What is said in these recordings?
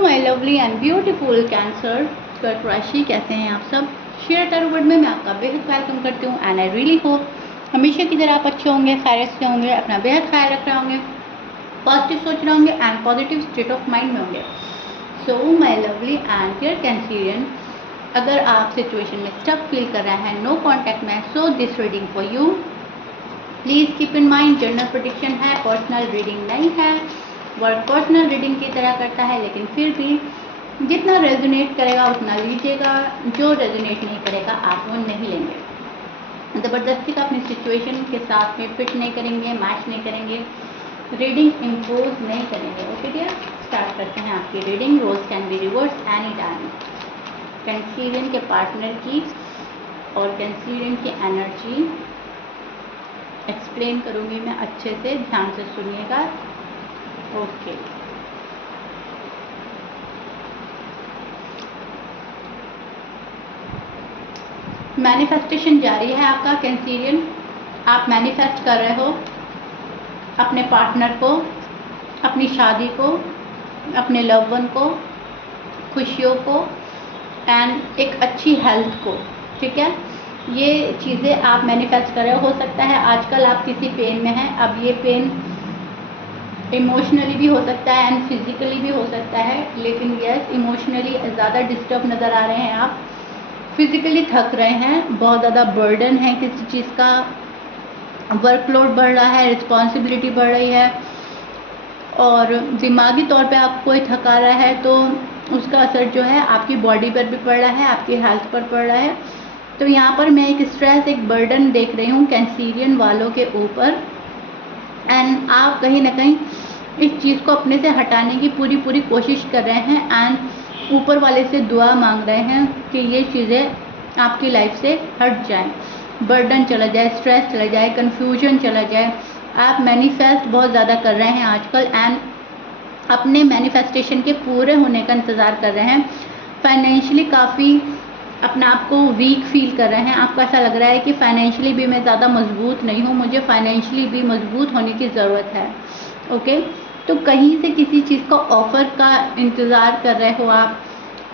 My lovely and beautiful cancer कर्क राशि, कैसे हैं आप सब। शेयर टैरो वर्ड में मैं आपका बेहद वेलकम करती हूँ एंड आई रियली होप हमेशा की तरह आप अच्छे होंगे, खैरियत से होंगे, अपना बेहद ख्याल रख रहे होंगे, पॉजिटिव सोच रहे होंगे and positive state of mind में होंगे। So my lovely and dear Cancerian, अगर आप सिचुएशन में स्टक फील कर रहे हैं, नो कॉन्टैक्ट में, so this reading for you. Please keep in mind general prediction है, पर्सनल रीडिंग नहीं है। वर्क पर्सनल रीडिंग की तरह करता है, लेकिन फिर भी जितना रेजोनेट करेगा उतना लीजिएगा, जो रेजोनेट नहीं करेगा आप वो नहीं लेंगे। ज़बरदस्ती का अपनी सिचुएशन के साथ में फिट नहीं करेंगे, मैच नहीं करेंगे, रीडिंग इम्पोज नहीं करेंगे। ओके डियर, स्टार्ट करते हैं आपकी reading. Rose can be reverse any time. Cancerian के पार्टनर की और कैंसरियन की एनर्जी एक्सप्लेन करूँगी मैं अच्छे से, ध्यान से सुनिएगा। ओके, मैनिफेस्टेशन जारी है आपका कैंसरियन। आप मैनिफेस्ट कर रहे हो अपने पार्टनर को, अपनी शादी को, अपने लव वन को, खुशियों को एंड एक अच्छी हेल्थ को। ठीक है, ये चीज़ें आप मैनिफेस्ट कर रहे हो सकता है आजकल आप किसी पेन में हैं। अब ये पेन इमोशनली भी हो सकता है एंड फिजिकली भी हो सकता है, लेकिन यस, इमोशनली ज़्यादा डिस्टर्ब नज़र आ रहे हैं आप, फिजिकली थक रहे हैं, बहुत ज़्यादा बर्डन है किसी चीज़ का, वर्कलोड बढ़ रहा है, रिस्पॉन्सिबिलिटी बढ़ रही है और दिमागी तौर पे आपको कोई थका रहा है तो उसका असर जो है आपकी बॉडी पर भी पड़ रहा है, आपकी हेल्थ पर पड़ रहा है। तो यहाँ पर मैं एक स्ट्रेस, एक बर्डन देख रही हूँ कैंसरियन वालों के ऊपर एंड आप कहीं ना कहीं इस चीज़ को अपने से हटाने की पूरी कोशिश कर रहे हैं एंड ऊपर वाले से दुआ मांग रहे हैं कि ये चीज़ें आपकी लाइफ से हट जाएं, बर्डन चला जाए, स्ट्रेस चला जाए, कन्फ्यूजन चला जाए। आप मैनिफेस्ट बहुत ज़्यादा कर रहे हैं आजकल एंड अपने मैनिफेस्टेशन के पूरे होने का इंतज़ार कर रहे हैं। फाइनेंशियली काफ़ी अपने आप को वीक फील कर रहे हैं। आपको ऐसा लग रहा है कि फाइनेंशियली भी मैं ज़्यादा मजबूत नहीं हूँ, मुझे फाइनेंशियली भी मजबूत होने की ज़रूरत है। ओके, तो कहीं से किसी चीज़ का ऑफ़र का इंतज़ार कर रहे हो आप,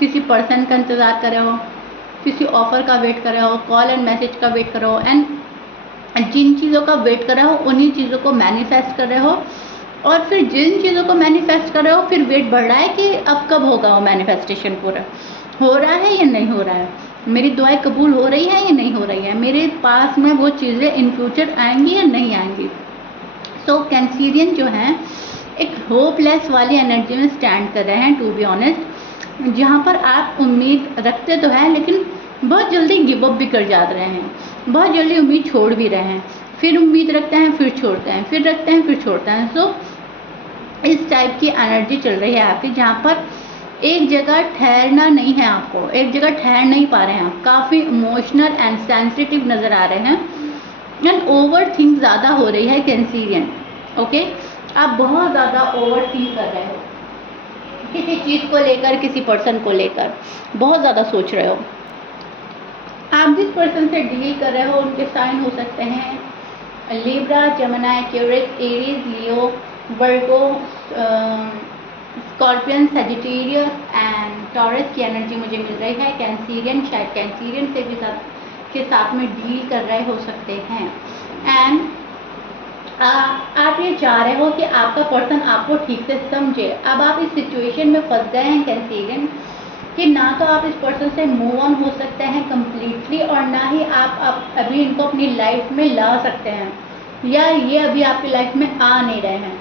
किसी पर्सन का इंतज़ार कर रहे हो, किसी ऑफ़र का वेट कर रहे हो, कॉल एंड मैसेज का वेट कर रहे हो एंड जिन चीज़ों का वेट कर रहे हो उन्हीं चीज़ों को मैनिफेस्ट कर रहे हो और फिर जिन चीज़ों को मैनिफेस्ट कर रहे हो फिर वेट बढ़ रहा है कि अब कब होगा वो मैनिफेस्टेशन पूरा हो रहा है या नहीं हो रहा है, मेरी दुआएं कबूल हो रही है या नहीं हो रही है, मेरे पास में वो चीज़ें इन फ्यूचर आएंगी या नहीं आएंगी। सो कैंसरियन जो हैं एक होपलेस वाली एनर्जी में स्टैंड कर रहे हैं टू बी ऑनेस्ट, जहाँ पर आप उम्मीद रखते तो हैं लेकिन बहुत जल्दी गिव अप भी कर जा रहे हैं, बहुत जल्दी उम्मीद छोड़ भी रहे हैं, फिर उम्मीद रखते हैं फिर छोड़ते हैं, फिर रखते हैं फिर छोड़ते हैं। सो इस टाइप की एनर्जी चल रही है आपकी, जहाँ पर एक जगह ठहरना नहीं है, आपको एक जगह ठहर नहीं पा रहे हैं आप, काफ़ी इमोशनल एंड सेंसिटिव नज़र आ रहे हैं एंड ओवर थिंक ज़्यादा हो रही है कैंसरियन। ओके, आप बहुत ज़्यादा ओवर थिंक कर रहे हो किसी चीज़ को लेकर, किसी पर्सन को लेकर बहुत ज़्यादा सोच रहे हो। आप जिस पर्सन से डील कर रहे हो उनके साइन हो सकते हैं Libra, Gemini, Aquarius, Aries, Leo, Virgo, scorpion, Sagittarius and taurus की एनर्जी मुझे मिल रही है। कैंसरियन शायद कैंसरियन से भी के साथ में डील कर रहे हो सकते हैं एंड आप ये चाह रहे हो कि आपका पर्सन आपको ठीक से समझे। अब आप इस सिचुएशन में फंस गए हैं कैंसरियन कि ना तो आप इस पर्सन से मूव ऑन हो सकते हैं कम्प्लीटली और ना ही आप अभी इनको अपनी लाइफ में ला सकते हैं, या ये अभी आपकी लाइफ में आ नहीं रहे हैं,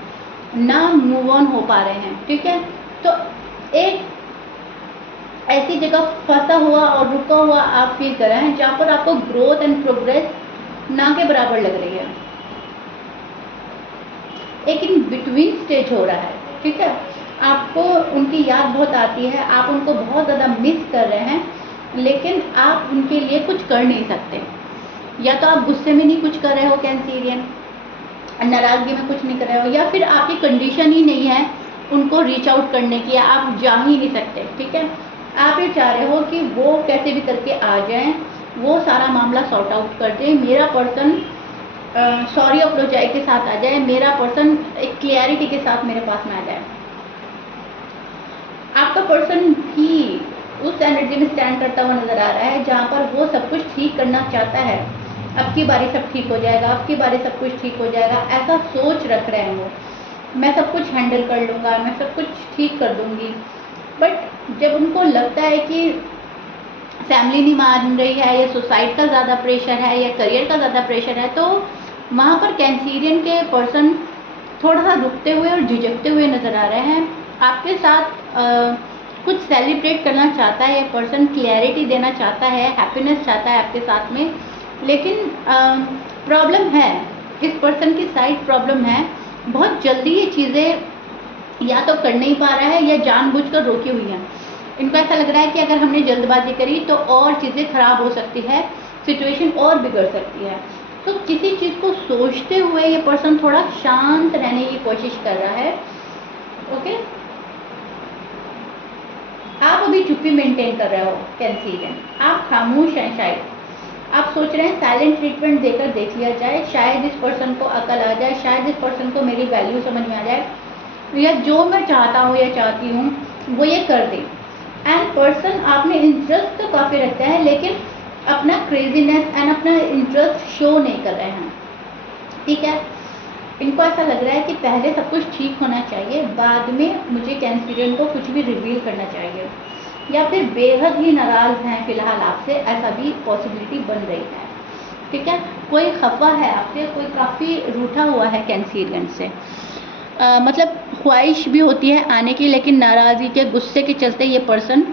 ना मूव ऑन हो पा रहे हैं। ठीक है, तो एक ऐसी जगह फंसा हुआ और रुका हुआ आप फील कर रहे हैं जहाँ पर आपको ग्रोथ एंड प्रोग्रेस ना के बराबर लग रही है, एक इन बिटवीन स्टेज हो रहा है। ठीक है, आपको उनकी याद बहुत आती है, आप उनको बहुत ज़्यादा मिस कर रहे हैं, लेकिन आप उनके लिए कुछ कर नहीं सकते। या तो आप गुस्से में नहीं कुछ कर रहे हो कैंसरियन, नाराज़गी में कुछ नहीं कर रहे हो, या फिर आपकी कंडीशन ही नहीं है उनको रीच आउट करने की, आप जा ही नहीं सकते। ठीक है, आप ये चाह रहे हो कि वो कैसे भी करके आ जाएं, वो सारा मामला सॉर्ट आउट कर दें, मेरा पर्सन सॉरी अप्रोजाई के साथ आ जाए, मेरा पर्सन एक क्लियरिटी के साथ मेरे पास में आ जाए। आपका पर्सन भी उस एनर्जी में स्टैंड करता हुआ नज़र आ रहा है जहाँ पर वो सब कुछ ठीक करना चाहता है। अब की बारी सब ठीक हो जाएगा, अब की बारी सब कुछ ठीक हो जाएगा, ऐसा सोच रख रहे हैं वो। मैं सब कुछ हैंडल कर लूँगा, मैं सब कुछ ठीक कर दूँगी। बट जब उनको लगता है कि फैमिली नहीं मान रही है, या सोसाइटी का ज़्यादा प्रेशर है, या करियर का ज़्यादा प्रेशर है, तो वहाँ पर कैंसीरियन के पर्सन थोड़ा सा रुकते हुए और झिझकते हुए नज़र आ रहे हैं। आपके साथ कुछ सेलिब्रेट करना चाहता है ये पर्सन, क्लैरिटी देना चाहता है, हैप्पीनेस चाहता है आपके साथ में, लेकिन प्रॉब्लम है, इस पर्सन की साइड प्रॉब्लम है। बहुत जल्दी ये चीज़ें या तो कर नहीं पा रहा है या जानबूझकर रोकी हुई हैं। इनको ऐसा लग रहा है कि अगर हमने जल्दबाजी करी तो और चीज़ें खराब हो सकती है, सिचुएशन और बिगड़ सकती है। तो किसी चीज़ को सोचते हुए ये पर्सन थोड़ा शांत रहने की कोशिश कर रहा है। ओके, आप अभी चुप्पी मेंटेन कर रहे हो कैंसीरियन, आप खामोश हैं। शायद आप सोच रहे हैं साइलेंट ट्रीटमेंट देकर देख लिया जाए, शायद इस पर्सन को अकल आ जाए, शायद इस पर्सन को मेरी वैल्यू समझ में आ जाए, या जो मैं चाहता हूँ या चाहती हूँ वो ये कर दे। एंड पर्सन आप में इंटरेस्ट तो काफ़ी रखता है, लेकिन अपना क्रेजीनेस एंड अपना इंटरेस्ट शो नहीं कर रहे हैं। ठीक है, इनको ऐसा लग रहा है कि पहले सब कुछ ठीक होना चाहिए, बाद में मुझे कैंसीरियन को कुछ भी रिवील करना चाहिए, या फिर बेहद ही नाराज़ हैं फिलहाल आपसे, ऐसा भी पॉसिबिलिटी बन रही है। ठीक है, कोई खफा है आपसे, कोई काफ़ी रूठा हुआ है कैंसीरियन से। मतलब ख्वाहिश भी होती है आने की, लेकिन नाराज़गी के गुस्से के चलते ये पर्सन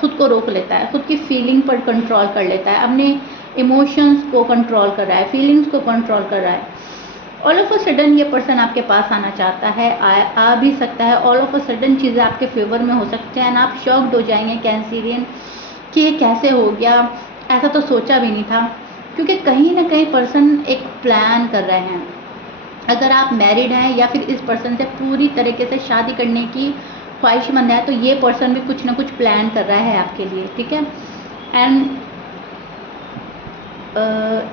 खुद को रोक लेता है, खुद की फीलिंग पर कंट्रोल कर लेता है, अपने इमोशंस को कंट्रोल कर रहा है, फीलिंग्स को कंट्रोल कर रहा है। ऑल ऑफ अ सडन ये पर्सन आपके पास आना चाहता है, आ भी सकता है। ऑल ऑफ अ सडन चीज़ें आपके फेवर में हो सकती हैं, आप शॉक्ड हो जाएंगे कैंसीरियन कि ये कैसे हो गया, ऐसा तो सोचा भी नहीं था। क्योंकि कहीं ना कहीं पर्सन एक प्लान कर रहे हैं। अगर आप मैरिड हैं या फिर इस पर्सन से पूरी तरीके से शादी करने की ख्वाहिशमंद है, तो ये पर्सन भी कुछ ना कुछ प्लान कर रहा है आपके लिए। ठीक है, एंड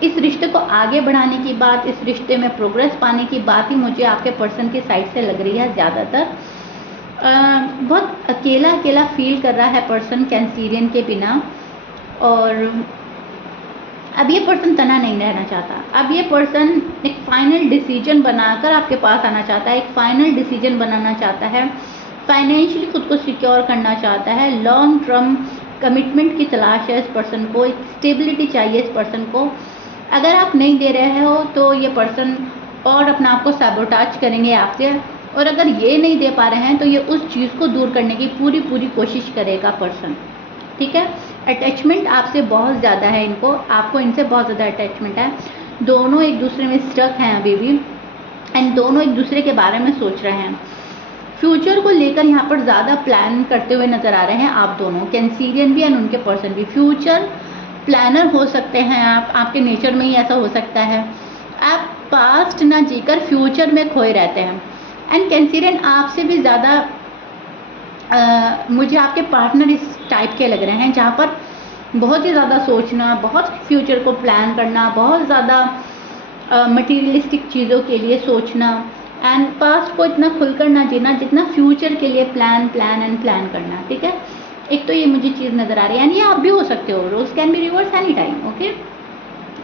इस रिश्ते को आगे बढ़ाने की बात, इस रिश्ते में प्रोग्रेस पाने की बात ही मुझे आपके पर्सन की साइड से लग रही है ज़्यादातर। बहुत अकेला अकेला फील कर रहा है पर्सन कैंसीरियन के बिना, और अब ये पर्सन तना नहीं रहना चाहता। अब ये पर्सन एक फाइनल डिसीजन बनाकर आपके पास आना चाहता है, एक फाइनल डिसीजन बनाना चाहता है, फाइनेंशियली खुद को सिक्योर करना चाहता है, लॉन्ग टर्म कमिटमेंट की तलाश है इस पर्सन को, एक स्टेबिलिटी चाहिए इस पर्सन को। अगर आप नहीं दे रहे हो तो ये पर्सन और अपना आप को सैबोटाज करेंगे आपसे, और अगर ये नहीं दे पा रहे हैं तो ये उस चीज़ को दूर करने की पूरी कोशिश करेगा पर्सन। ठीक है, अटैचमेंट आपसे बहुत ज़्यादा है इनको, आपको इनसे बहुत ज़्यादा अटैचमेंट है। दोनों एक दूसरे में स्टक हैं अभी भी, एंड दोनों एक दूसरे के बारे में सोच रहे हैं। फ्यूचर को लेकर यहाँ पर ज़्यादा प्लान करते हुए नज़र आ रहे हैं आप दोनों, कैंसीरियन भी एंड उनके पर्सन भी। फ्यूचर प्लानर हो सकते हैं आप, आपके नेचर में ही ऐसा हो सकता है। आप पास्ट ना जीकर फ्यूचर में खोए रहते हैं। एंड कैंसीरियन आपसे भी ज़्यादा मुझे आपके पार्टनर इस टाइप के लग रहे हैं, जहाँ पर बहुत ही ज़्यादा सोचना, बहुत फ्यूचर को प्लान करना, बहुत ज़्यादा मटीरियलिस्टिक चीज़ों के लिए सोचना, एंड पास्ट को इतना खुलकर ना जीना जितना फ्यूचर के लिए प्लान करना। ठीक है, एक तो ये मुझे चीज़ नज़र आ रही है, यानी ये आप भी हो सकते हो, rose can be reverse any time. Okay,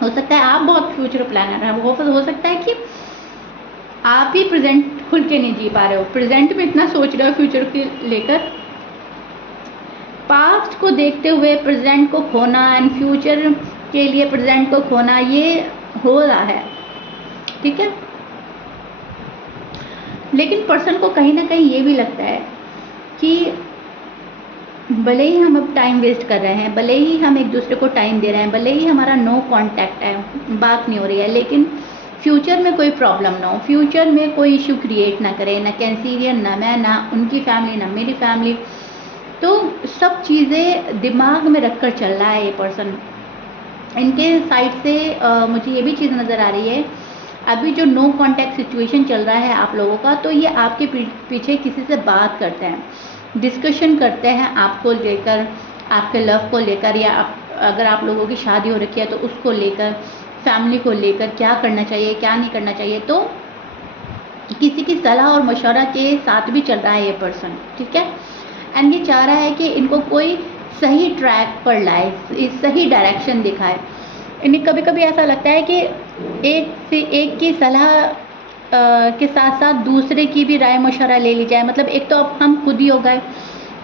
हो सकता है आप बहुत फ्यूचर प्लानर हैं, वो हो सकता है कि आप ही प्रेजेंट खुल के नहीं जी पा रहे हो, प्रेजेंट में इतना सोच रहे हो फ्यूचर के लेकर, पास्ट को देखते हुए प्रेजेंट को खोना एंड फ्यूचर के लिए प्रेजेंट को खोना, ये हो रहा है। ठीक है, लेकिन पर्सन को कहीं ना कहीं ये भी लगता है कि भले ही हम अब टाइम वेस्ट कर रहे हैं, भले ही हम एक दूसरे को टाइम दे रहे हैं, भले ही हमारा नो कांटेक्ट है, बात नहीं हो रही है, लेकिन फ्यूचर में कोई प्रॉब्लम ना हो, फ्यूचर में कोई इशू क्रिएट ना करे, ना कैंसीरियन, ना मैं, ना उनकी फैमिली, ना मेरी फैमिली। तो सब चीज़ें दिमाग में रख कर चल रहा है ये पर्सन। इनके साइड से मुझे ये भी चीज़ नज़र आ रही है, अभी जो नो कांटेक्ट सिचुएशन चल रहा है आप लोगों का, तो ये आपके पीछे किसी से बात करते हैं, डिस्कशन करते हैं आपको लेकर, आपके लव को लेकर, या अगर आप लोगों की शादी हो रखी है तो उसको लेकर, फैमिली को लेकर क्या करना चाहिए क्या नहीं करना चाहिए। तो किसी की सलाह और मशवरा के साथ भी चल रहा है ये पर्सन, ठीक है। एंड ये चाह रहा है कि इनको कोई सही ट्रैक पर लाए, सही डायरेक्शन दिखाए। इन्हें कभी कभी ऐसा लगता है कि एक से एक की सलाह के साथ साथ दूसरे की भी राय मशवरा ले ली जाए। मतलब एक तो अब हम खुद ही हो गए,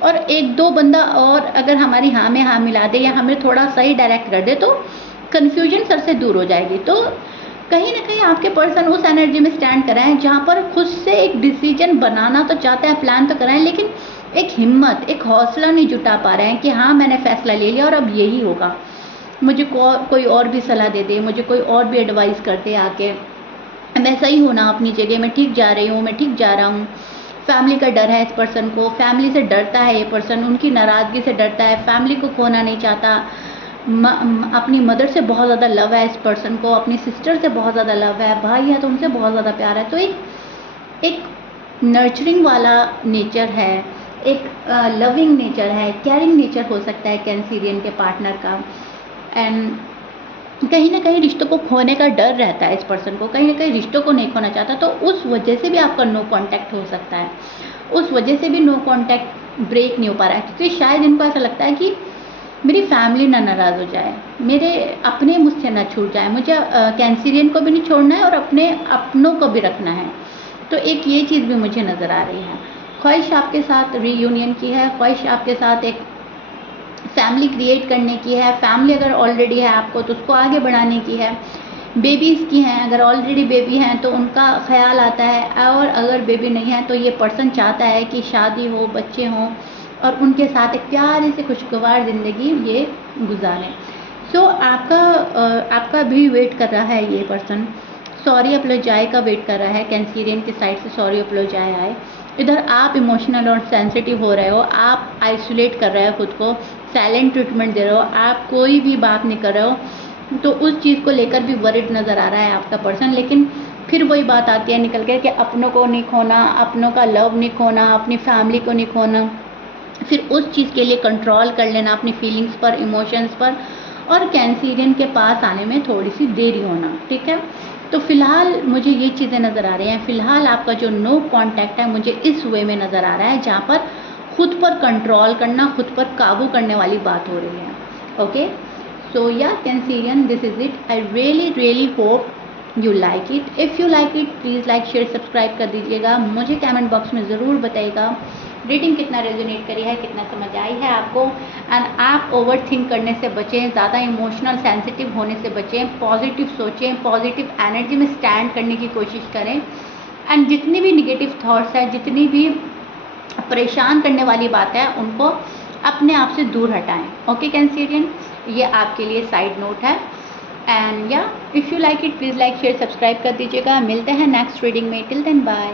और एक दो बंदा और अगर हमारी हाँ में हाँ मिला दे या हमें थोड़ा सही डायरेक्ट कर दे तो कन्फ्यूजन सर से दूर हो जाएगी। तो कहीं ना कहीं आपके पर्सन उस एनर्जी में स्टैंड कर रहे हैं जहाँ पर खुद से एक डिसीजन बनाना तो चाहते हैं, प्लान तो कर रहे हैं, लेकिन एक हिम्मत, एक हौसला नहीं जुटा पा रहे हैं कि हाँ मैंने फैसला ले लिया और अब यही होगा। मुझे कोई और भी सलाह दे दे, मुझे कोई और भी एडवाइस कर दे आके, मैं सही हूँ ना अपनी जगह, मैं ठीक जा रही हूँ, मैं ठीक जा रहा हूँ। फैमिली का डर है इस पर्सन को, फैमिली से डरता है ये पर्सन, उनकी नाराज़गी से डरता है, फैमिली को खोना नहीं चाहता। अपनी मदर से बहुत ज़्यादा लव है इस पर्सन को, अपनी सिस्टर से बहुत ज़्यादा लव है, भाई है तो उनसे बहुत ज़्यादा प्यार है। तो एक नर्चरिंग वाला नेचर है, एक लविंग नेचर है, केयरिंग नेचर हो सकता है कैंसीरियन के पार्टनर का। एंड कहीं ना कहीं रिश्तों को खोने का डर रहता है इस पर्सन को, कहीं ना कहीं रिश्तों को नहीं खोना चाहता। तो उस वजह से भी आपका नो कांटेक्ट हो सकता है, उस वजह से भी नो कांटेक्ट ब्रेक नहीं हो पा रहा है, क्योंकि शायद इनको ऐसा लगता है कि मेरी फैमिली ना नाराज़ हो जाए, मेरे अपने मुझसे ना छूट जाए, मुझे कैंसीरियन को भी नहीं छोड़ना है और अपने अपनों को भी रखना है। तो एक ये चीज़ भी मुझे नज़र आ रही है। ख्वाहिश आपके साथ रीयूनियन की है, ख्वाहिश आपके साथ एक फैमिली क्रिएट करने की है। फैमिली अगर ऑलरेडी है आपको तो उसको आगे बढ़ाने की है। बेबीज़ की हैं, अगर ऑलरेडी बेबी हैं तो उनका ख्याल आता है, और अगर बेबी नहीं है तो ये पर्सन चाहता है कि शादी हो, बच्चे हों और उनके साथ एक प्यारी से खुशगवार ज़िंदगी ये गुजारें। सो आपका भी वेट कर रहा है ये पर्सन, सॉरी अप्लोजाई का वेट कर रहा है। कैंसीरियन की साइड से सॉरी अप्लोजाई आए। इधर आप इमोशनल और सेंसिटिव हो रहे हो, आप आइसोलेट कर रहे हो खुद को, साइलेंट ट्रीटमेंट दे रहे हो, आप कोई भी बात नहीं कर रहे हो, तो उस चीज़ को लेकर भी वरिड नज़र आ रहा है आपका पर्सन। लेकिन फिर वही बात आती है निकल के कि अपनों को नहीं खोना, अपनों का लव नहीं खोना, अपनी फैमिली को नहीं खोना, फिर उस चीज़ के लिए कंट्रोल कर लेना अपनी फीलिंग्स पर, इमोशंस पर, और कैंसीरियन के पास आने में थोड़ी सी देरी होना, ठीक है। तो फिलहाल मुझे ये चीज़ें नज़र आ रही हैं। फिलहाल आपका जो नो कांटेक्ट है मुझे इस वे में नज़र आ रहा है जहाँ पर खुद पर कंट्रोल करना, खुद पर काबू करने वाली बात हो रही है। ओके, सो या Cancerian, this is it. I really hope you like it. If you like it please like share subscribe कर दीजिएगा। मुझे कमेंट बॉक्स में ज़रूर बताइएगा रीडिंग कितना रेजोनेट करी है, कितना समझ आई है आपको। एंड आप ओवर थिंक करने से बचें, ज़्यादा इमोशनल सेंसिटिव होने से बचें, पॉजिटिव सोचें, पॉजिटिव एनर्जी में स्टैंड करने की कोशिश करें। एंड जितनी भी निगेटिव थॉट्स है, जितनी भी परेशान करने वाली बात है, उनको अपने आप से दूर हटाएं। ओके कैंसीरियन, ये आपके लिए साइड नोट है। एंड या if you like it please like share subscribe कर दीजिएगा। मिलते हैं नेक्स्ट रीडिंग में। Till then bye.